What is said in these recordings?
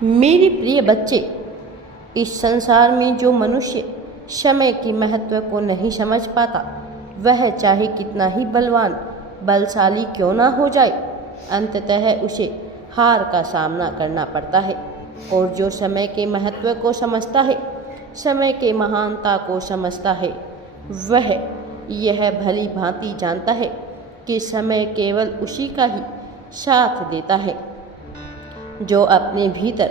मेरे प्रिय बच्चे, इस संसार में जो मनुष्य समय की महत्व को नहीं समझ पाता, वह चाहे कितना ही बलशाली क्यों ना हो जाए, अंततः उसे हार का सामना करना पड़ता है। और जो समय के महत्व को समझता है, समय के महानता को समझता है, वह यह भली भांति जानता है कि समय केवल उसी का ही साथ देता है जो अपने भीतर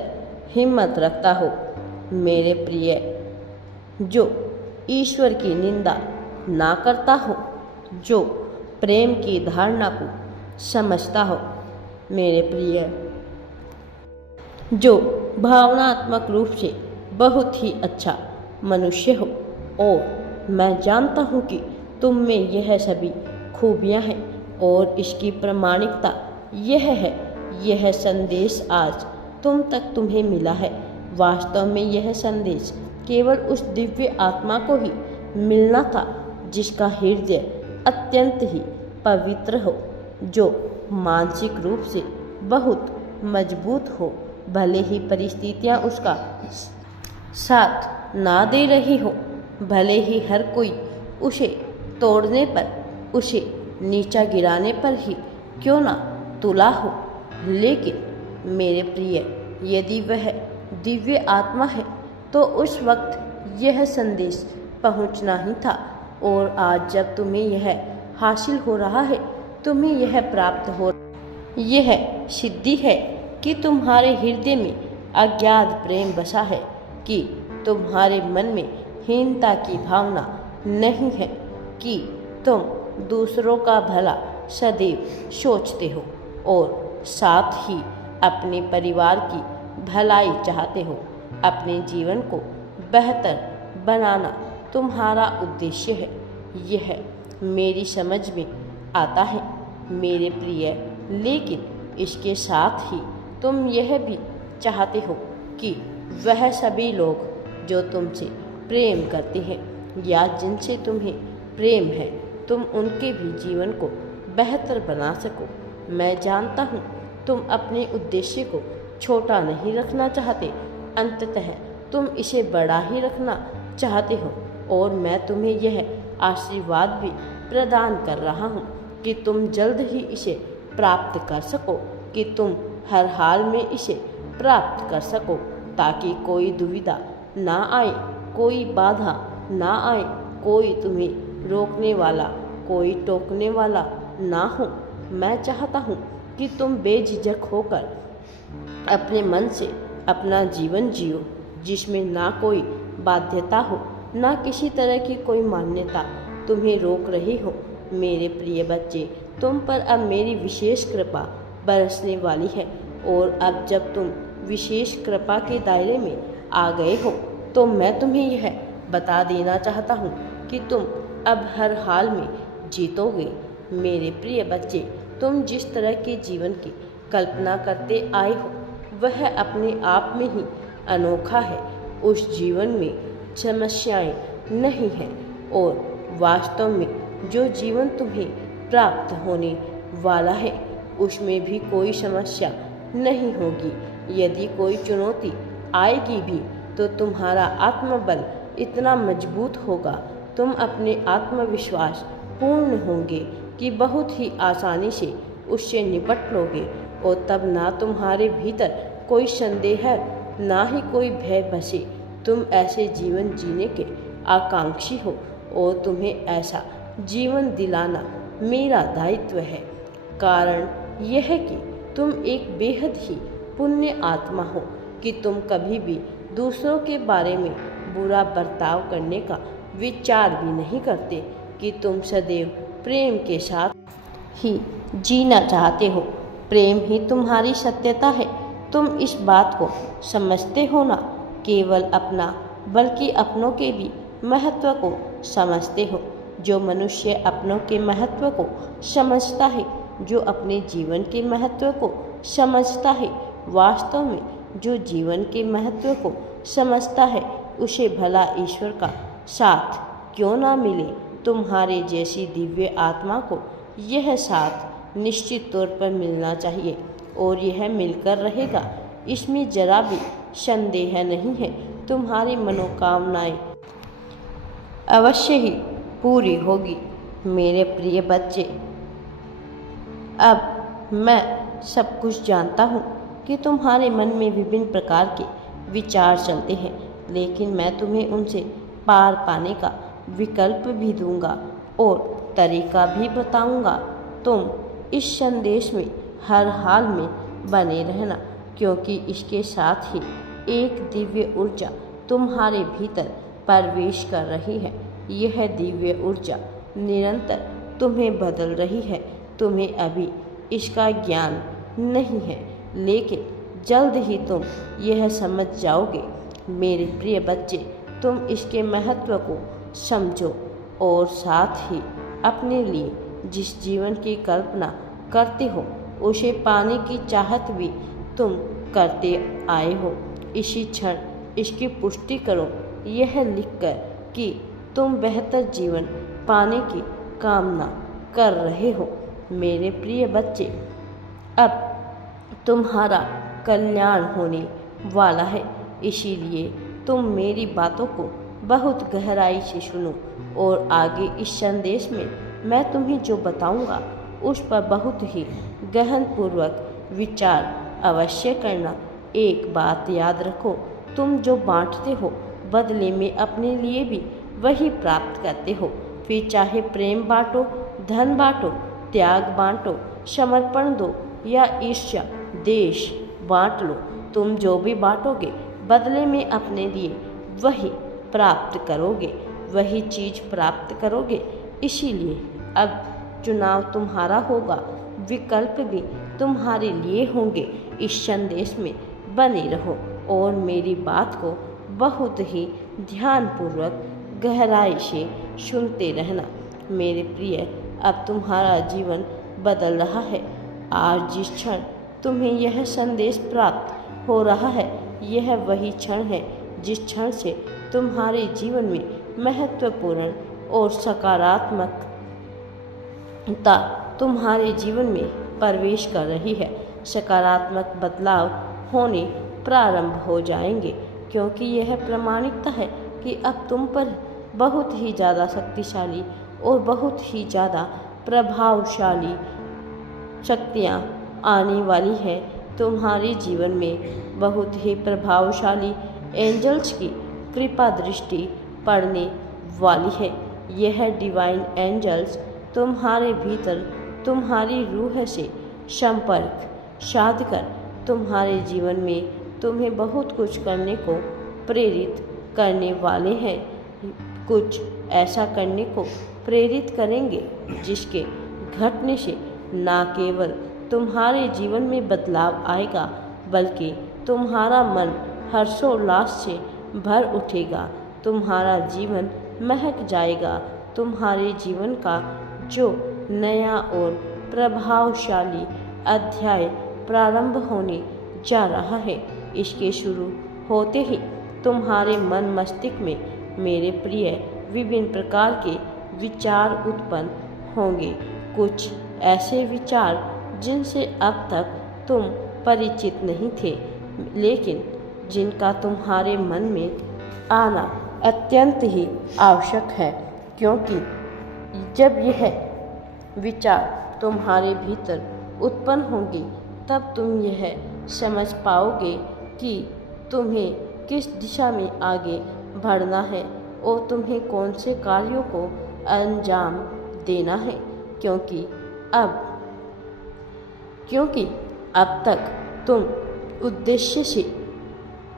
हिम्मत रखता हो। मेरे प्रिय, जो ईश्वर की निंदा ना करता हो, जो प्रेम की धारणा को समझता हो, मेरे प्रिय, जो भावनात्मक रूप से बहुत ही अच्छा मनुष्य हो। और मैं जानता हूँ कि तुम में यह सभी खूबियाँ हैं और इसकी प्रामाणिकता यह है। यह संदेश आज तुम तक तुम्हें मिला है। वास्तव में यह संदेश केवल उस दिव्य आत्मा को ही मिलना था जिसका हृदय अत्यंत ही पवित्र हो, जो मानसिक रूप से बहुत मजबूत हो, भले ही परिस्थितियां उसका साथ ना दे रही हो, भले ही हर कोई उसे तोड़ने पर, उसे नीचा गिराने पर ही क्यों ना तुला हो। लेकिन मेरे प्रिय, यदि वह दिव्य आत्मा है तो उस वक्त यह संदेश पहुंचना ही था। और आज जब तुम्हें यह हासिल हो रहा है, तुम्हें यह प्राप्त हो, यह सिद्धि है कि तुम्हारे हृदय में अज्ञात प्रेम बसा है, कि तुम्हारे मन में हीनता की भावना नहीं है, कि तुम दूसरों का भला सदैव सोचते हो और साथ ही अपने परिवार की भलाई चाहते हो। अपने जीवन को बेहतर बनाना तुम्हारा उद्देश्य है। यह मेरी समझ में आता है मेरे प्रिय, लेकिन इसके साथ ही तुम यह भी चाहते हो कि वह सभी लोग जो तुमसे प्रेम करते हैं या जिनसे तुम्हें प्रेम है, तुम उनके भी जीवन को बेहतर बना सको। मैं जानता हूँ तुम अपने उद्देश्य को छोटा नहीं रखना चाहते, अंततः तुम इसे बड़ा ही रखना चाहते हो। और मैं तुम्हें यह आशीर्वाद भी प्रदान कर रहा हूँ कि तुम जल्द ही इसे प्राप्त कर सको, कि तुम हर हाल में इसे प्राप्त कर सको, ताकि कोई दुविधा ना आए, कोई बाधा ना आए, कोई तुम्हें रोकने वाला, कोई टोकने वाला ना हो। मैं चाहता हूँ कि तुम बेझिझक होकर अपने मन से अपना जीवन जियो, जिसमें ना कोई बाध्यता हो, ना किसी तरह की कोई मान्यता तुम्हें रोक रही हो। मेरे प्रिय बच्चे, तुम पर अब मेरी विशेष कृपा बरसने वाली है। और अब जब तुम विशेष कृपा के दायरे में आ गए हो, तो मैं तुम्हें यह बता देना चाहता हूँ कि तुम अब हर हाल में जीतोगे। मेरे प्रिय बच्चे, तुम जिस तरह के जीवन की कल्पना करते आए हो, वह अपने आप में ही अनोखा है। उस जीवन में समस्याएं नहीं हैं, और वास्तव में जो जीवन तुम्हें प्राप्त होने वाला है, उसमें भी कोई समस्या नहीं होगी। यदि कोई चुनौती आएगी भी, तो तुम्हारा आत्मबल इतना मजबूत होगा, तुम अपने आत्मविश्वास पूर्ण होंगे कि बहुत ही आसानी से उससे निपट लोगे। और तब ना तुम्हारे भीतर कोई संदेह है, ना ही कोई भय बसे। तुम ऐसे जीवन जीने के आकांक्षी हो, और तुम्हें ऐसा जीवन दिलाना मेरा दायित्व है। कारण यह है कि तुम एक बेहद ही पुण्य आत्मा हो, कि तुम कभी भी दूसरों के बारे में बुरा बर्ताव करने का विचार भी नहीं करते, कि तुम सदैव प्रेम के साथ ही जीना चाहते हो। प्रेम ही तुम्हारी सत्यता है। तुम इस बात को समझते हो ना, केवल अपना बल्कि अपनों के भी महत्व को समझते हो। जो मनुष्य अपनों के महत्व को समझता है, जो अपने जीवन के महत्व को समझता है, वास्तव में जो जीवन के महत्व को समझता है, उसे भला ईश्वर का साथ क्यों ना मिले। तुम्हारे जैसी दिव्य आत्मा को यह साथ निश्चित तौर पर मिलना चाहिए, और यह मिलकर रहेगा। इसमें जरा भी संदेह नहीं है। तुम्हारी मनोकामनाएं अवश्य ही पूरी होगी मेरे प्रिय बच्चे। अब मैं सब कुछ जानता हूँ कि तुम्हारे मन में विभिन्न प्रकार के विचार चलते हैं, लेकिन मैं तुम्हें उनसे पार पाने का विकल्प भी दूंगा और तरीका भी बताऊंगा। तुम इस संदेश में हर हाल में बने रहना, क्योंकि इसके साथ ही एक दिव्य ऊर्जा तुम्हारे भीतर प्रवेश कर रही है। यह दिव्य ऊर्जा निरंतर तुम्हें बदल रही है। तुम्हें अभी इसका ज्ञान नहीं है, लेकिन जल्द ही तुम यह समझ जाओगे मेरे प्रिय बच्चे। तुम इसके महत्व को समझो और साथ ही अपने लिए जिस जीवन की कल्पना करते हो उसे पाने की चाहत भी तुम करते आए हो। इसी क्षण इसकी पुष्टि करो, यह लिखकर कि तुम बेहतर जीवन पाने की कामना कर रहे हो मेरे प्रिय बच्चे। अब तुम्हारा कल्याण होने वाला है, इसीलिए तुम मेरी बातों को बहुत गहराई से सुनो और आगे इस संदेश में मैं तुम्हें जो बताऊंगा उस पर बहुत ही गहनपूर्वक विचार अवश्य करना। एक बात याद रखो, तुम जो बांटते हो बदले में अपने लिए भी वही प्राप्त करते हो। फिर चाहे प्रेम बांटो, धन बांटो, त्याग बांटो, समर्पण दो या ईर्ष्या देश बांट लो, तुम जो भी बांटोगे बदले में अपने लिए वही प्राप्त करोगे, वही चीज प्राप्त करोगे। इसीलिए अब चुनाव तुम्हारा होगा, विकल्प भी तुम्हारे लिए होंगे। इस संदेश में बने रहो और मेरी बात को बहुत ही ध्यानपूर्वक गहराई से सुनते रहना मेरे प्रिय। अब तुम्हारा जीवन बदल रहा है। आज जिस क्षण तुम्हें यह संदेश प्राप्त हो रहा है, यह वही क्षण है जिस क्षण से तुम्हारे जीवन में महत्वपूर्ण और सकारात्मकता तुम्हारे जीवन में प्रवेश कर रही है। सकारात्मक बदलाव होने प्रारंभ हो जाएंगे, क्योंकि यह प्रामाणिकता है कि अब तुम पर बहुत ही ज़्यादा शक्तिशाली और बहुत ही ज़्यादा प्रभावशाली शक्तियाँ आने वाली है। तुम्हारे जीवन में बहुत ही प्रभावशाली एंजल्स की कृपा दृष्टि पड़ने वाली है। यह डिवाइन एंजल्स तुम्हारे भीतर तुम्हारी रूह से संपर्क साध कर तुम्हारे जीवन में तुम्हें बहुत कुछ करने को प्रेरित करने वाले हैं। कुछ ऐसा करने को प्रेरित करेंगे जिसके घटने से न केवल तुम्हारे जीवन में बदलाव आएगा, बल्कि तुम्हारा मन हर्षोल्लास से भर उठेगा। तुम्हारा जीवन महक जाएगा। तुम्हारे जीवन का जो नया और प्रभावशाली अध्याय प्रारंभ होने जा रहा है, इसके शुरू होते ही तुम्हारे मन मस्तिष्क में मेरे प्रिय विभिन्न प्रकार के विचार उत्पन्न होंगे। कुछ ऐसे विचार जिनसे अब तक तुम परिचित नहीं थे, लेकिन जिनका तुम्हारे मन में आना अत्यंत ही आवश्यक है, क्योंकि जब यह विचार तुम्हारे भीतर उत्पन्न होंगे तब तुम यह समझ पाओगे कि तुम्हें किस दिशा में आगे बढ़ना है और तुम्हें कौन से कार्यों को अंजाम देना है। क्योंकि अब तक तुम उद्देश्य से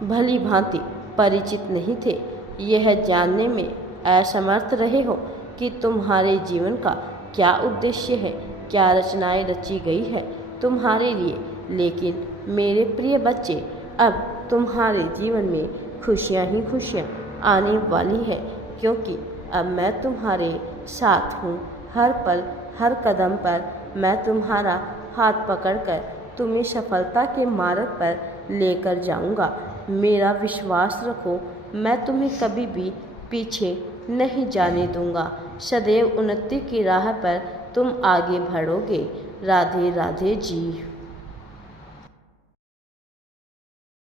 भली भांति परिचित नहीं थे। यह जानने में असमर्थ रहे हो कि तुम्हारे जीवन का क्या उद्देश्य है, क्या रचनाएं रची गई है तुम्हारे लिए। लेकिन मेरे प्रिय बच्चे, अब तुम्हारे जीवन में खुशियाँ ही खुशियाँ आने वाली है, क्योंकि अब मैं तुम्हारे साथ हूँ। हर पल हर कदम पर मैं तुम्हारा हाथ पकड़कर तुम्हें सफलता के मार्ग पर लेकर जाऊँगा। मेरा विश्वास रखो, मैं तुम्हें कभी भी पीछे नहीं जाने दूँगा। सदैव उन्नति की राह पर तुम आगे बढ़ोगे। राधे राधे जी।